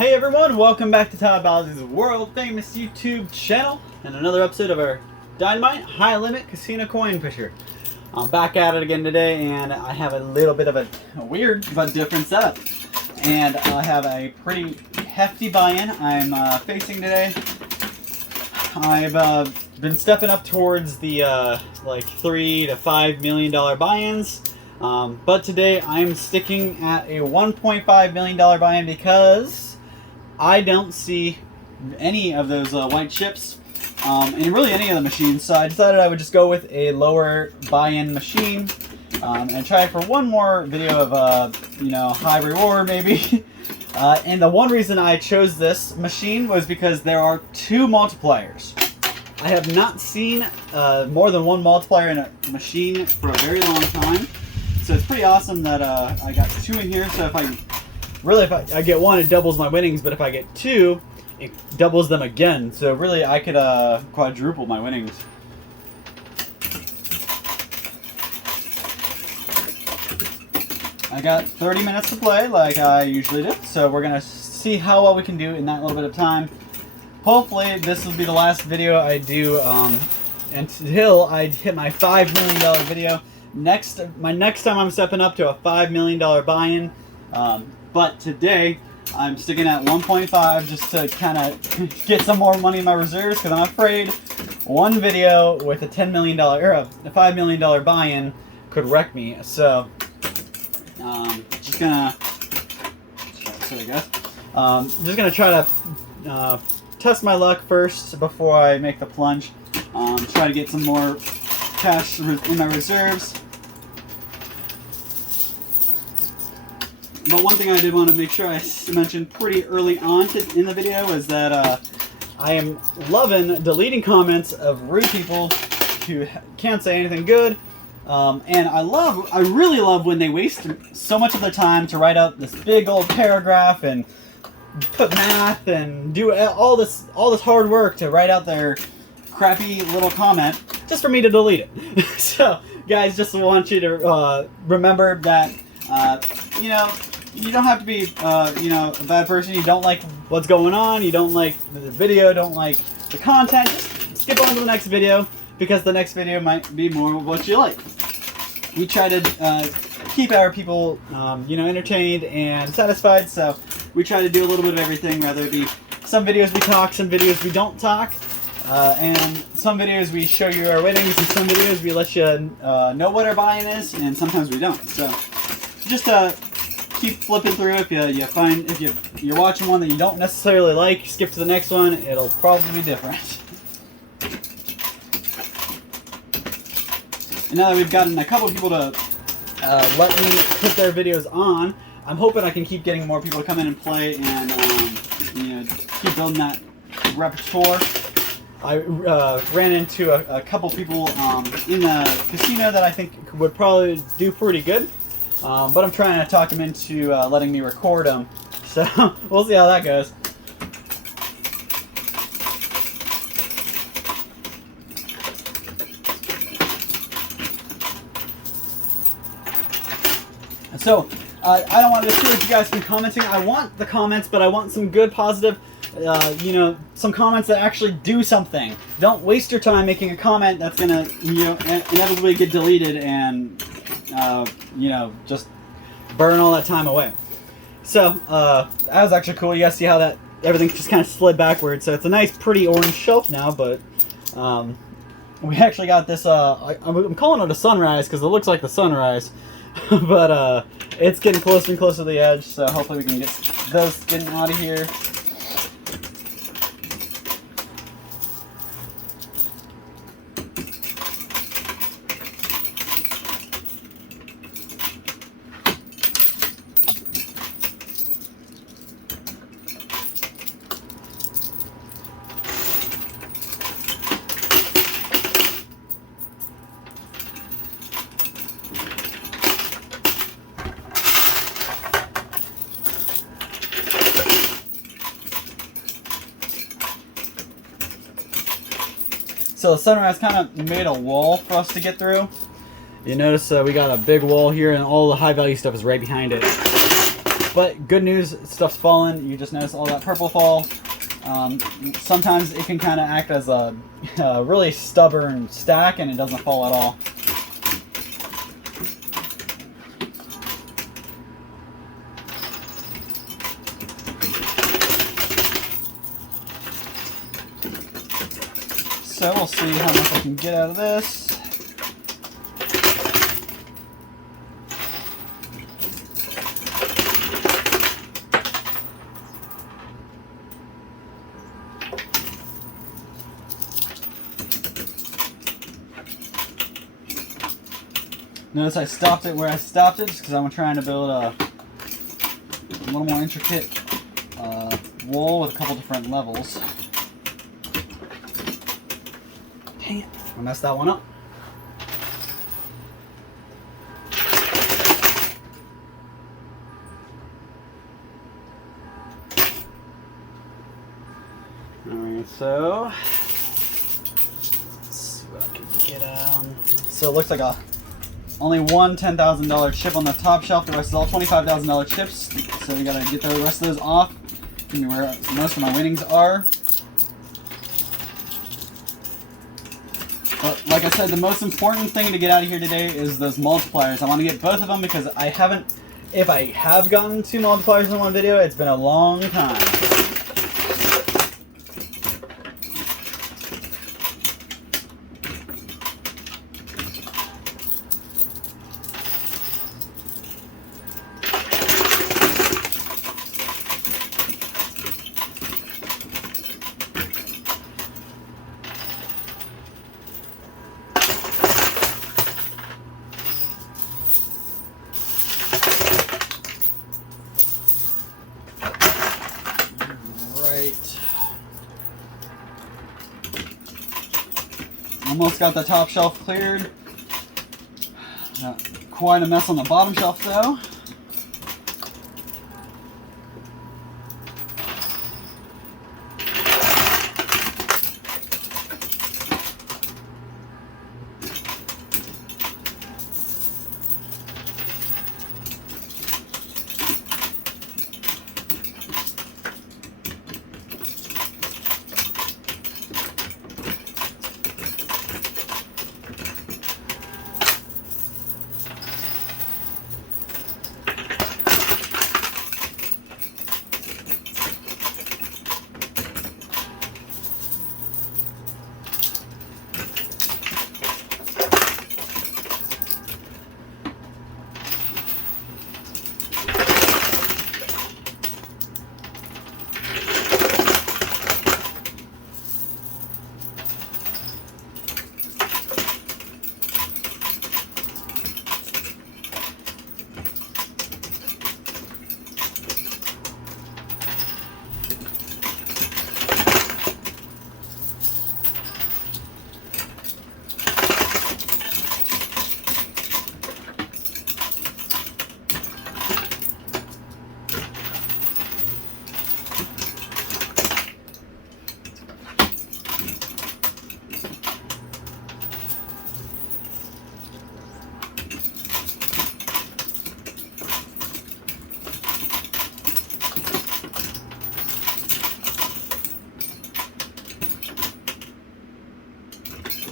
Hey everyone, welcome back to Todd Bowser's world famous YouTube channel and another episode of our Dynamite High Limit Casino Coin Fisher. I'm back at it again today and I have a little bit of a weird but different setup. And I have a pretty hefty buy-in I'm facing today. I've been stepping up towards the like $3 to $5 million buy-ins. But today I'm sticking at a $1.5 million buy-in because I don't see any of those white chips and really any of the machines, so I decided I would just go with a lower buy-in machine and try for one more video of high reward maybe. And the one reason I chose this machine was because there are two multipliers. I have not seen more than one multiplier in a machine for a very long time, so it's pretty awesome that I got two in here. So if I get one, it doubles my winnings, but if I get two, it doubles them again. So really, I could quadruple my winnings. I got 30 minutes to play, like I usually do. So we're gonna see how well we can do in that little bit of time. Hopefully, this will be the last video I do until I hit my $5 million video. My next time I'm stepping up to a $5 million buy-in. But today, I'm sticking at 1.5 just to kind of get some more money in my reserves, because I'm afraid one video with a $10 million or a $5 million buy-in could wreck me. So, just gonna try to test my luck first before I make the plunge. Try to get some more cash in my reserves. But one thing I did want to make sure I mentioned pretty early on in the video is that I am loving deleting comments of rude people who can't say anything good. And I really love when they waste so much of their time to write out this big old paragraph and put math and do all this hard work to write out their crappy little comment just for me to delete it. So, guys, just want you to remember that you don't have to be a bad person. You don't like what's going on, you don't like the video, don't like the content, just skip on to the next video, because the next video might be more of what you like. We try to keep our people entertained and satisfied, so we try to do a little bit of everything, whether it be some videos we talk, some videos we don't talk, and some videos we show you our winnings, and some videos we let you know what our buy-in is, and sometimes we don't. So just keep flipping through. If you're watching one that you don't necessarily like, skip to the next one. It'll probably be different. And now that we've gotten a couple of people to let me put their videos on, I'm hoping I can keep getting more people to come in and play and keep building that repertoire. I ran into a couple people in the casino that I think would probably do pretty good. But I'm trying to talk them into letting me record them. So we'll see how that goes. So I don't want to discourage you guys from commenting. I want the comments, but I want some good, positive, some comments that actually do something. Don't waste your time making a comment that's gonna, inevitably get deleted and just burn all that time away. So, that was actually cool. You guys see how that everything just kind of slid backwards. So it's a nice, pretty orange shelf now, but we actually got this, I'm calling it a sunrise because it looks like the sunrise, but it's getting closer and closer to the edge, so hopefully we can get those getting out of here. So the sunrise kind of made a wall for us to get through. You notice we got a big wall here and all the high value stuff is right behind it. But good news, stuff's fallen. You just notice all that purple fall. Sometimes it can kind of act as a really stubborn stack and it doesn't fall at all. So we'll see how much I can get out of this. Notice I stopped it where I stopped it just because I'm trying to build a little more intricate wall with a couple different levels. Dang it, I messed that one up. Alright, so let's see what I can get on. So it looks like only one $10,000 chip on the top shelf. The rest is all $25,000 chips. So we gotta get the rest of those off. Give me where most of my winnings are. But like I said, the most important thing to get out of here today is those multipliers. I want to get both of them because I haven't. If I have gotten 2 multipliers in one video, it's been a long time. Almost got the top shelf cleared. Got quite a mess on the bottom shelf though.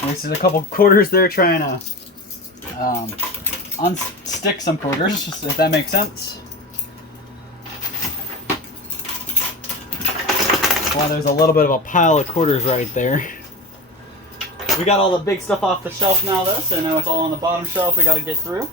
Wasted a couple quarters there trying to unstick some quarters, if that makes sense. That's why there's a little bit of a pile of quarters right there. We got all the big stuff off the shelf now though, so now it's all on the bottom shelf we got to get through.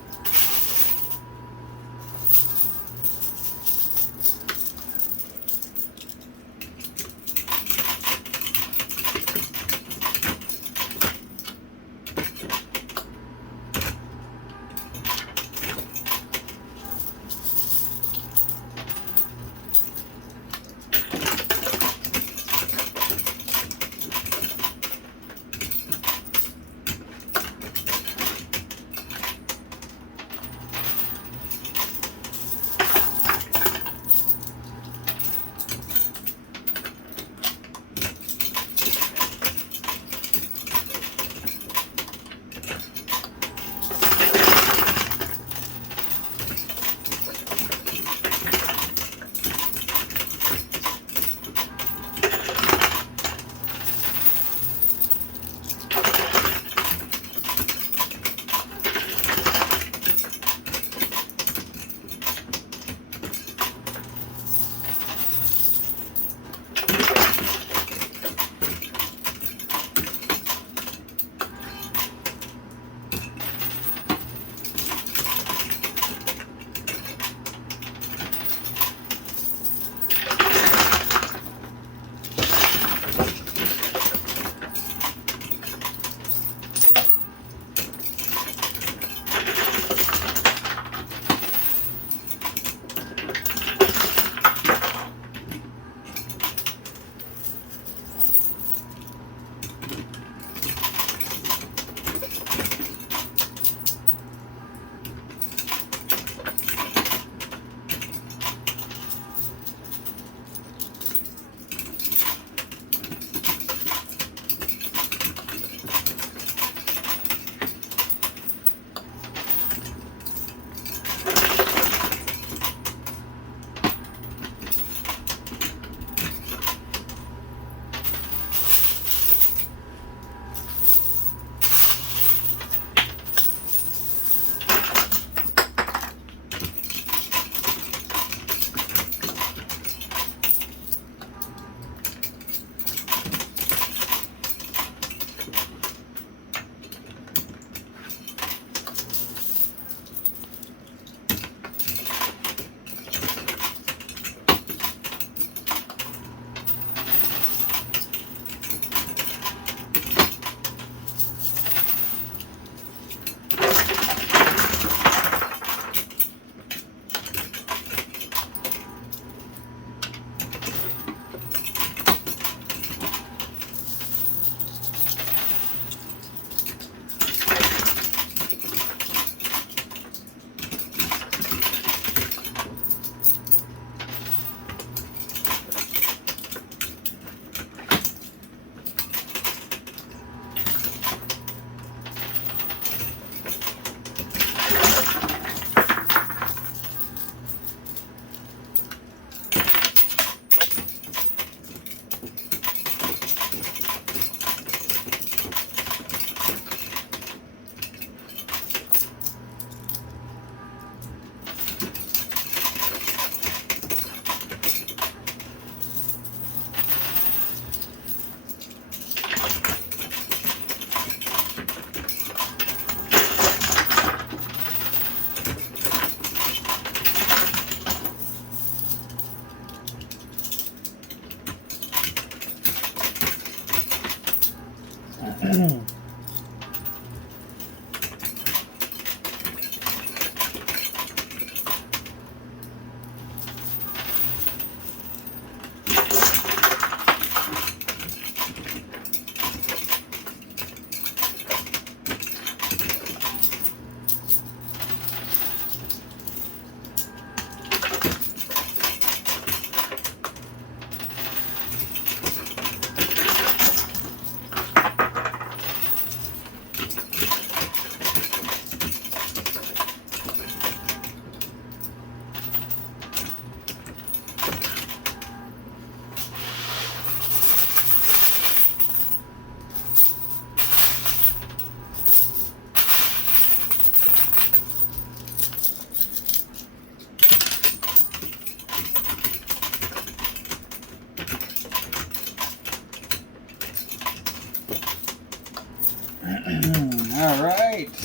Alright,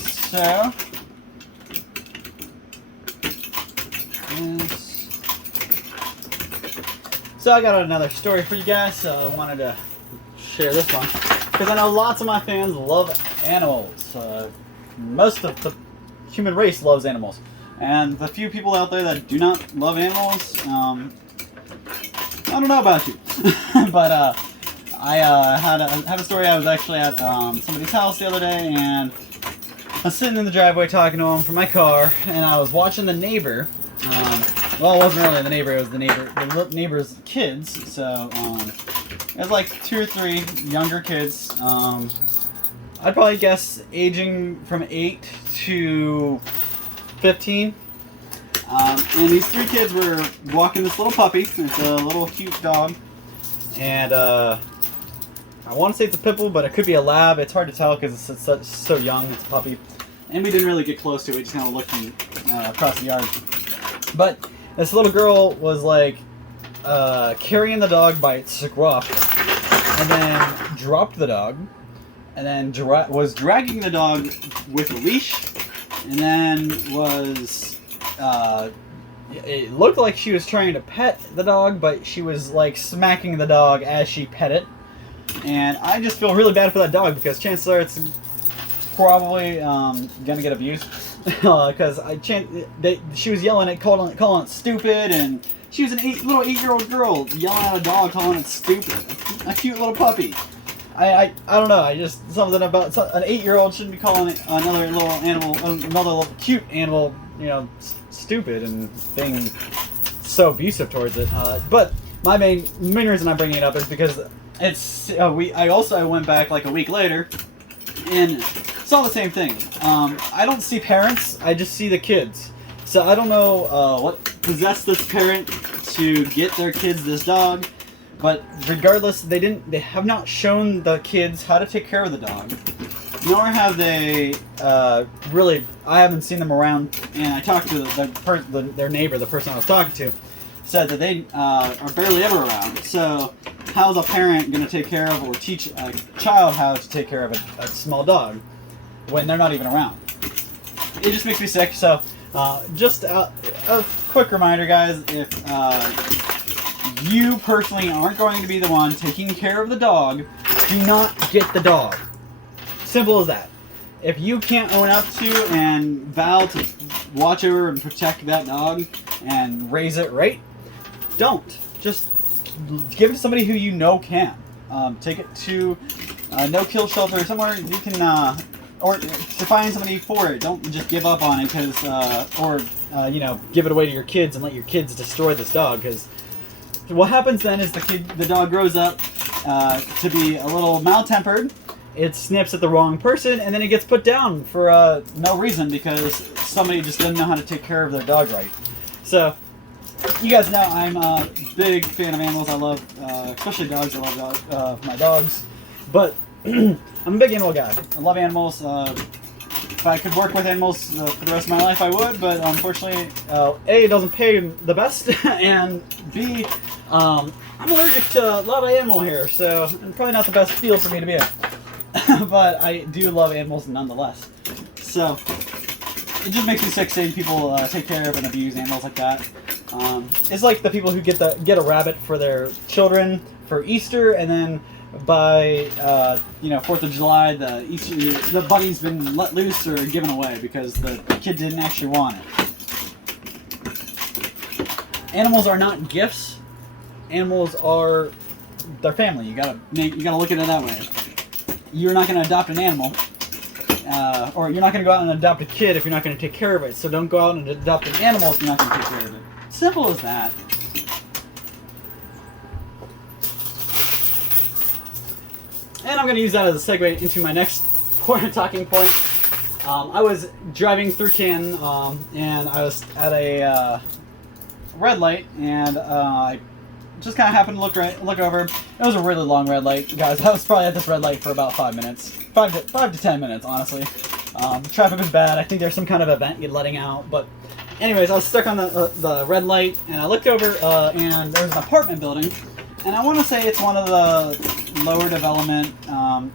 so I got another story for you guys, so I wanted to share this one because I know lots of my fans love animals. Most of the human race loves animals, and the few people out there that do not love animals, I don't know about you, but I have a story. I was actually at somebody's house the other day, and I was sitting in the driveway talking to him from my car, and I was watching the neighbor. Well, it wasn't really the neighbor; it was the neighbor's kids. So it was like 2 or 3 younger kids. I'd probably guess aging from 8 to 15. And these 3 kids were walking this little puppy. It's a little cute dog, and I want to say it's a pit bull, but it could be a lab. It's hard to tell because it's so young. It's a puppy. And we didn't really get close to it. We just kind of looked across the yard. But this little girl was like carrying the dog by its scruff, and then dropped the dog, and then was dragging the dog with a leash, and then was... it looked like she was trying to pet the dog, but she was like smacking the dog as she pet it. And I just feel really bad for that dog because chances are it's probably gonna get abused because she was yelling at calling it stupid, and she was a little 8-year-old girl yelling at a dog calling it stupid, a cute little puppy. I don't know. I just something about an 8-year-old shouldn't be calling another little animal, another little cute animal, you know, stupid and being so abusive towards it. But my main reason I'm bringing it up is because it's I went back like a week later and saw the same thing. I don't see parents, I just see the kids. So I don't know what possessed this parent to get their kids this dog, but regardless, they have not shown the kids how to take care of the dog, nor have they really. I haven't seen them around, and I talked to their neighbor, the person I was talking to, said that they are barely ever around. So how's a parent going to take care of or teach a child how to take care of a small dog when they're not even around? It just makes me sick. So just a quick reminder, guys, if you personally aren't going to be the one taking care of the dog, do not get the dog. Simple as that. If you can't own up to and vow to watch over and protect that dog and raise it right, don't. Just give it to somebody who you know can. Take it to a no-kill shelter, somewhere you can, or to find somebody for it. Don't just give up on it, because, you know, give it away to your kids and let your kids destroy this dog, because what happens then is the dog grows up to be a little mal-tempered. It snips at the wrong person, and then it gets put down for no reason because somebody just doesn't know how to take care of their dog right. So, you guys know I'm a big fan of animals. I love, especially dogs. I love my dogs. But I'm a big animal guy. I love animals. If I could work with animals for the rest of my life, I would. But unfortunately, A, it doesn't pay the best, and B, I'm allergic to a lot of animal hair, so it's probably not the best field for me to be in. But I do love animals nonetheless. So it just makes me sick seeing people take care of and abuse animals like that. It's like the people who get a rabbit for their children for Easter and then by 4th of July, the bunny's been let loose or given away because the kid didn't actually want it. Animals are not gifts. Animals are their family. You gotta look at it that way. You're not gonna adopt an animal, or you're not gonna go out and adopt a kid if you're not gonna take care of it. So don't go out and adopt an animal if you're not gonna take care of it. Simple as that. And I'm going to use that as a segue into my next talking point. I was driving through Canton, and I was at a red light, and I just kind of happened to look over. It was a really long red light, guys. I was probably at this red light for about 5 minutes, 5 to 10 minutes, honestly. Traffic was bad. I think there's some kind of event you're letting out, but anyways, I was stuck on the red light, and I looked over, and there was an apartment building. And I want to say it's one of the lower development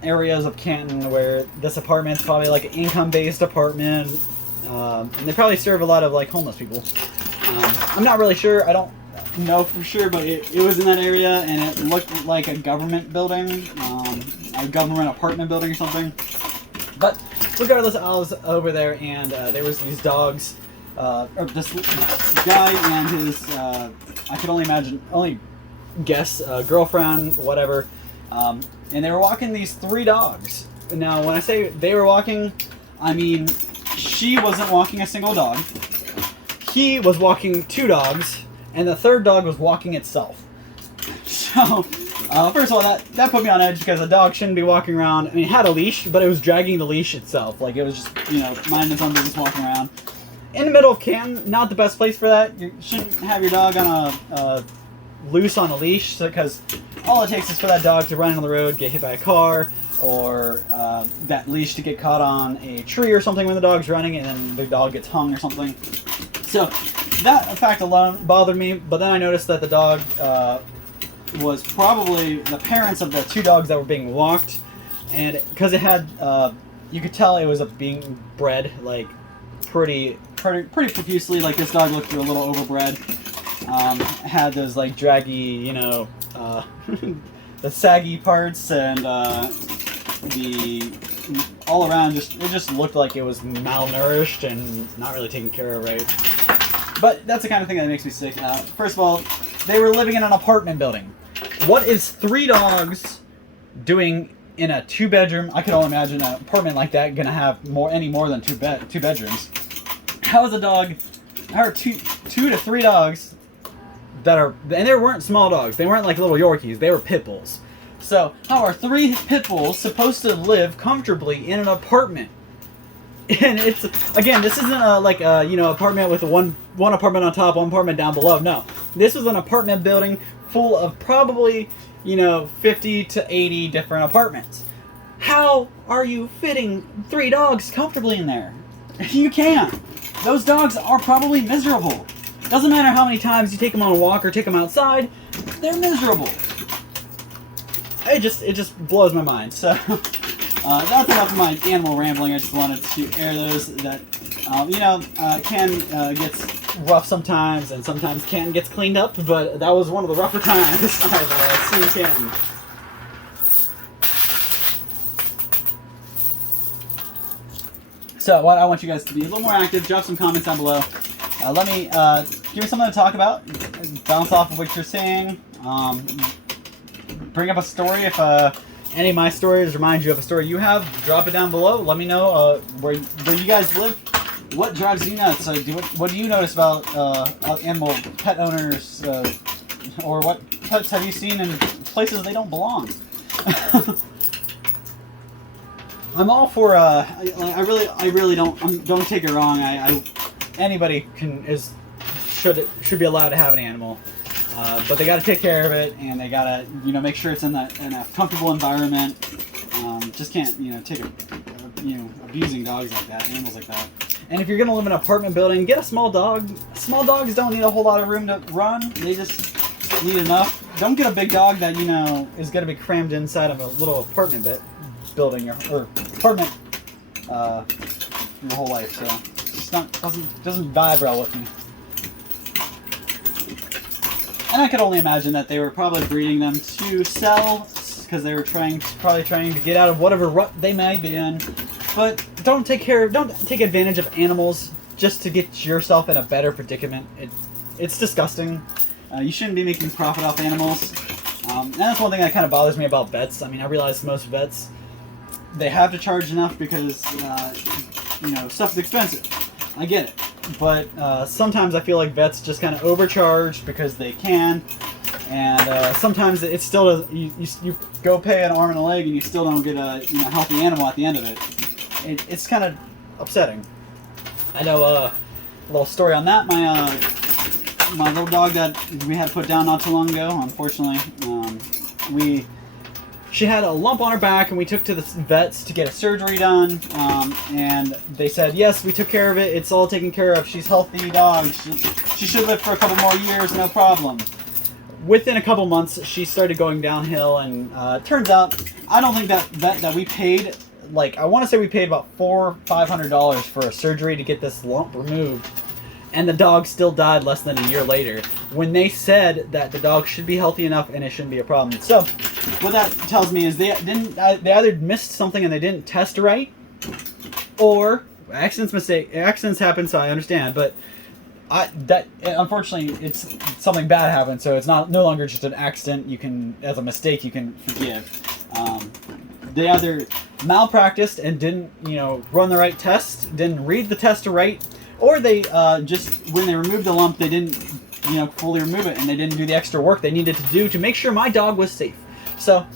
areas of Canton where this apartment's probably like an income-based apartment. And they probably serve a lot of like homeless people. I'm not really sure. I don't know for sure, but it was in that area, and it looked like a government building, a government apartment building or something. But regardless, I was over there, and there was these dogs, or this guy and his, I could only guess, girlfriend, whatever, and they were walking these 3 dogs. Now, when I say they were walking, I mean she wasn't walking a single dog. He was walking 2 dogs, and the 3rd dog was walking itself. So, first of all, that put me on edge because a dog shouldn't be walking around. I mean, it had a leash, but it was dragging the leash itself. Like, it was just, minding its own business, walking around. In the middle of Canton, not the best place for that. You shouldn't have your dog on a loose on a leash, because all it takes is for that dog to run on the road, get hit by a car, or that leash to get caught on a tree or something when the dog's running, and then the dog gets hung or something. So that fact alone bothered me, but then I noticed that the dog was probably the parents of the 2 dogs that were being walked, and because it had, you could tell it was being bred like pretty profusely. Like, this dog looked a little overbred. Had those like draggy, the saggy parts, and the all around it just looked like it was malnourished and not really taken care of right. But that's the kind of thing that makes me sick. First of all, they were living in an apartment building. What is 3 dogs doing in a 2-bedroom? I could only imagine an apartment like that gonna have any more than 2 bedrooms. How is a dog? How are 2 to 3 dogs? And they weren't small dogs. They weren't like little Yorkies. They were pit bulls. So how are 3 pit bulls supposed to live comfortably in an apartment? And it's, again, this isn't a apartment with one apartment on top, one apartment down below. No, this was an apartment building full of probably 50 to 80 different apartments. How are you fitting 3 dogs comfortably in there? You can't. Those dogs are probably miserable. Doesn't matter how many times you take them on a walk or take them outside, they're miserable. It just blows my mind. So that's enough of my animal rambling. I just wanted to air those. That Canton gets rough sometimes, and sometimes Canton gets cleaned up. But that was one of the rougher times I've seen Canton. So what I want you guys to be a little more active. Drop some comments down below. Let me give me something to talk about. Bounce off of what you're saying. Bring up a story. If any of my stories remind you of a story you have, drop it down below. Let me know where you guys live. What drives you nuts? What do you notice about animal pet owners, or what pets have you seen in places they don't belong? I'm all for. I really don't take it wrong. Anybody should be allowed to have an animal, but they got to take care of it, and they got to make sure it's in a comfortable environment. Just can't take abusing dogs like that, animals like that. And if you're gonna live in an apartment building, get a small dog. Small dogs don't need a whole lot of room to run. They just need enough. Don't get a big dog that is gonna be crammed inside of a little apartment building or apartment your whole life. So doesn't vibe well with me. And I could only imagine that they were probably breeding them to sell because they were probably trying to get out of whatever rut they may be in. But don't take advantage of animals just to get yourself in a better predicament. It's disgusting. You shouldn't be making profit off animals. And that's one thing that kind of bothers me about vets. I mean, I realize most vets, they have to charge enough because, you know, stuff is expensive. I get it. But sometimes I feel like vets just kind of overcharge because they can. And sometimes it still does, you go pay an arm and a leg and you still don't get a healthy animal at the end of it. It's kind of upsetting. I know a little story on that. My little dog that we had put down not too long ago, unfortunately, she had a lump on her back, and we took to the vets to get a surgery done, and they said, yes, we took care of it, it's all taken care of, she's a healthy dog, she should live for a couple more years, no problem. Within a couple months, she started going downhill, and turns out, I don't think that vet that we paid, like, I want to say we paid about $400 or $500 for a surgery to get this lump removed. And the dog still died less than a year later, when they said that the dog should be healthy enough and it shouldn't be a problem. So, what that tells me is they either missed something and they didn't test right, or accidents happen, so I understand. But unfortunately, it's something bad happened, so it's no longer just an accident. As a mistake, you can forgive. They either malpracticed and didn't, run the right test, didn't read the test right. Or they just, when they removed the lump, they didn't, fully remove it, and they didn't do the extra work they needed to do to make sure my dog was safe. So,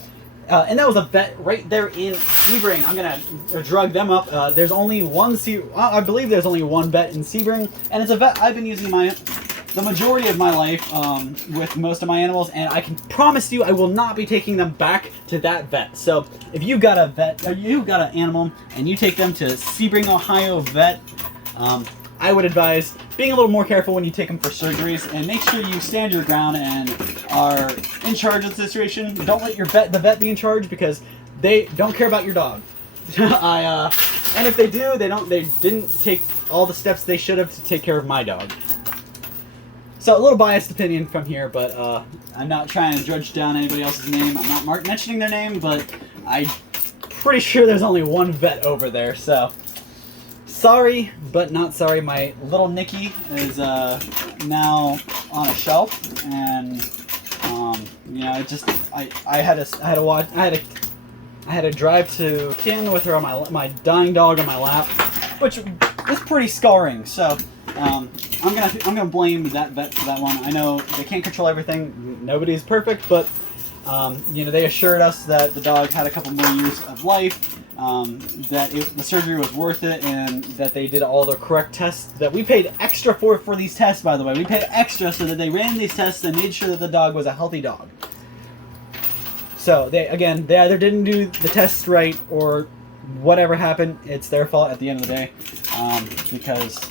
and that was a vet right there in Sebring. I'm going to drug them up. There's only one, I believe there's only one vet in Sebring, and it's a vet I've been using the majority of my life with most of my animals, and I can promise you I will not be taking them back to that vet. So, if you've got a vet, or you've got an animal, and you take them to Sebring, Ohio vet, I would advise being a little more careful when you take them for surgeries, and make sure you stand your ground and are in charge of the situation. Don't let the vet be in charge, because they don't care about your dog. And if they do, they didn't take all the steps they should have to take care of my dog. So a little biased opinion from here, but I'm not trying to judge down anybody else's name. I'm not mentioning their name, but I'm pretty sure there's only one vet over there, so. Sorry, but not sorry. My little Nikki is now on a shelf, and I had to drive to Kin with her on my dying dog on my lap, which is pretty scarring. So I'm gonna blame that vet for that one. I know they can't control everything. Nobody's perfect, but they assured us that the dog had a couple more years of life. That the surgery was worth it, and that they did all the correct tests, that we paid extra for these tests, by the way. We paid extra so that they ran these tests and made sure that the dog was a healthy dog. So, they either didn't do the tests right, or whatever happened, it's their fault at the end of the day. Because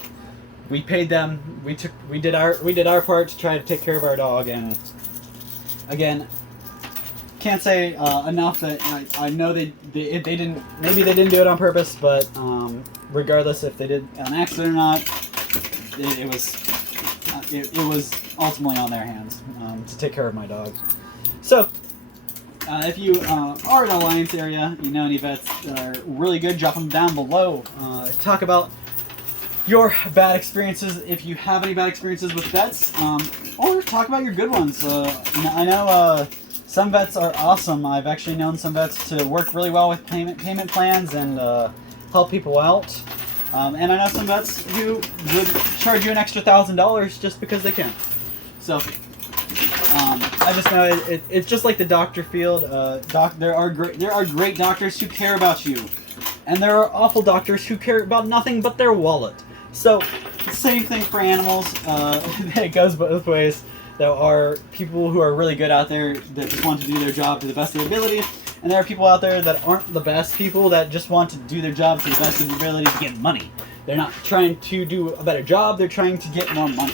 we paid them, we did our part to try to take care of our dog, and again, can't say enough that I know they didn't, maybe they didn't do it on purpose, but regardless if they did an accident or not, it was ultimately on their hands to take care of my dog. So if you are in the Alliance area, you know any vets that are really good, drop them down below. Talk about your bad experiences, if you have any bad experiences with vets, or talk about your good ones. I know some vets are awesome. I've actually known some vets to work really well with payment plans and help people out. And I know some vets who would charge you an extra $1,000 just because they can. So I just know it's just like the doctor field. There are great doctors who care about you, and there are awful doctors who care about nothing but their wallet. So same thing for animals. It goes both ways. There are people who are really good out there that just want to do their job to the best of their ability, and there are people out there that aren't the best people that just want to do their job to the best of their ability to get money. They're not trying to do a better job, they're trying to get more money.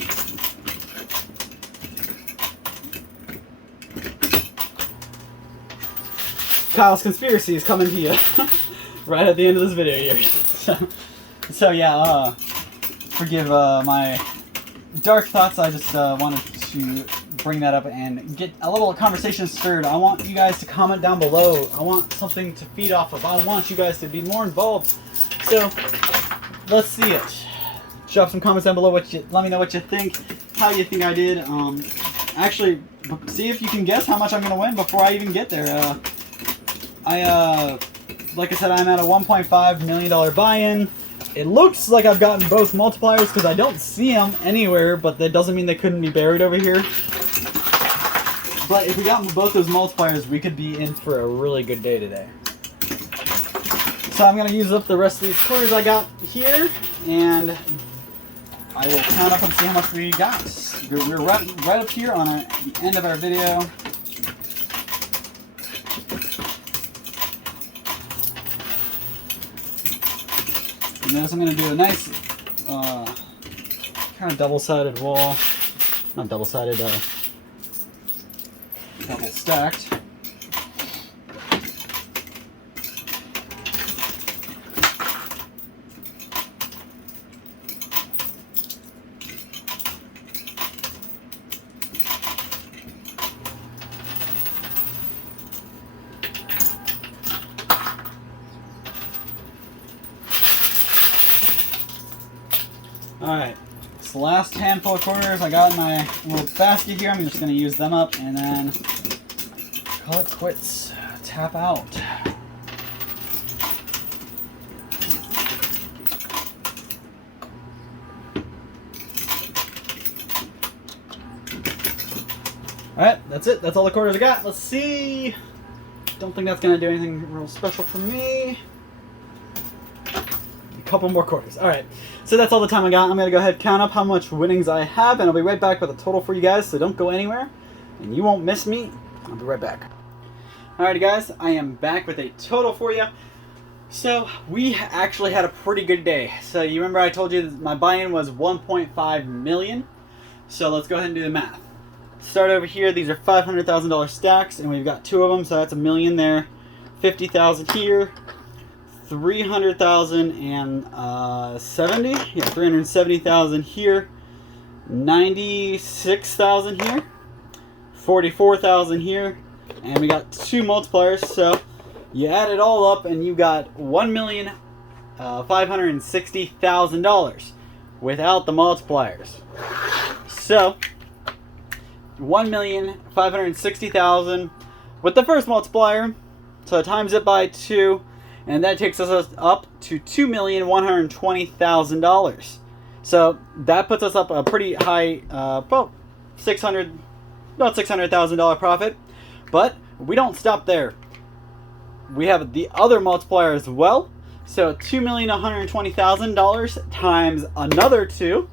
Kyle's conspiracy is coming to you right at the end of this video here. So yeah, forgive my dark thoughts. I just wanted to bring that up and get a little conversation stirred. I want you guys to comment down below. I want something to feed off of. I want you guys to be more involved. So let's see it. Drop some comments down below. Let me know what you think. How you think I did. Actually, see if you can guess how much I'm gonna win before I even get there. Like I said, I'm at a $1.5 million buy-in. It looks like I've gotten both multipliers because I don't see them anywhere, but that doesn't mean they couldn't be buried over here. But if we got both those multipliers, we could be in for a really good day today. So I'm going to use up the rest of these quarters I got here, and I will count up and see how much we got. We're right up here on the end of our video. And then I'm going to do a nice kind of double-sided wall. Not double-sided, double-stacked. Alright, it's the last handful of quarters I got in my little basket here. I'm just going to use them up and then call it quits. Tap out. Alright, that's it. That's all the quarters I got. Let's see. Don't think that's going to do anything real special for me. Couple more quarters. Alright, so that's all the time I got. I'm going to go ahead and count up how much winnings I have, and I'll be right back with a total for you guys, so don't go anywhere, and you won't miss me. I'll be right back. Alrighty guys, I am back with a total for you. So, we actually had a pretty good day. So, you remember I told you that my buy-in was 1.5 million? So, let's go ahead and do the math. Start over here. These are $500,000 stacks, and we've got two of them, so that's $1 million there. 50,000 here. 300,070, yeah, 370,000 here, 96,000 here, 44,000 here, and we got two multipliers. So you add it all up, and you got $1,560,000 without the multipliers. So $1,560,000 with the first multiplier. So times it by 2. And that takes us up to $2,120,000. So that puts us up a pretty high, about $600,000 profit. But we don't stop there. We have the other multiplier as well. So $2,120,000 times another 2,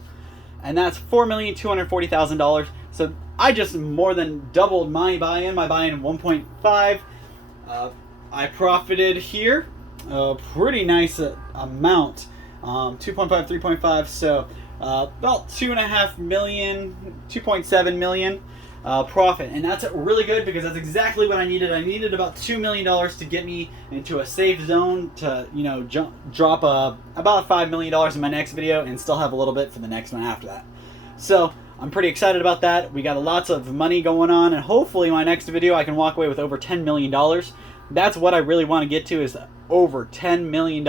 and that's $4,240,000. So I just more than doubled my buy-in. My buy-in 1.5. I profited here a pretty nice amount, 2.5, 3.5, so about 2.5 million, 2.7 million profit, and that's really good because that's exactly what I needed. I needed about $2 million to get me into a safe zone to, you know, drop about $5 million in my next video and still have a little bit for the next one after that. So I'm pretty excited about that. We got lots of money going on, and hopefully my next video I can walk away with over $10 million. That's what I really want to get to, is over $10 million.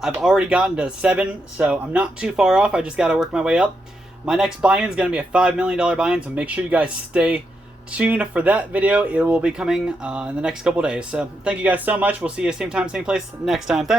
I've already gotten to 7, so I'm not too far off. I just got to work my way up. My next buy-in is going to be a $5 million buy-in, so make sure you guys stay tuned for that video. It will be coming in the next couple days. So thank you guys so much. We'll see you same time, same place next time. Thanks.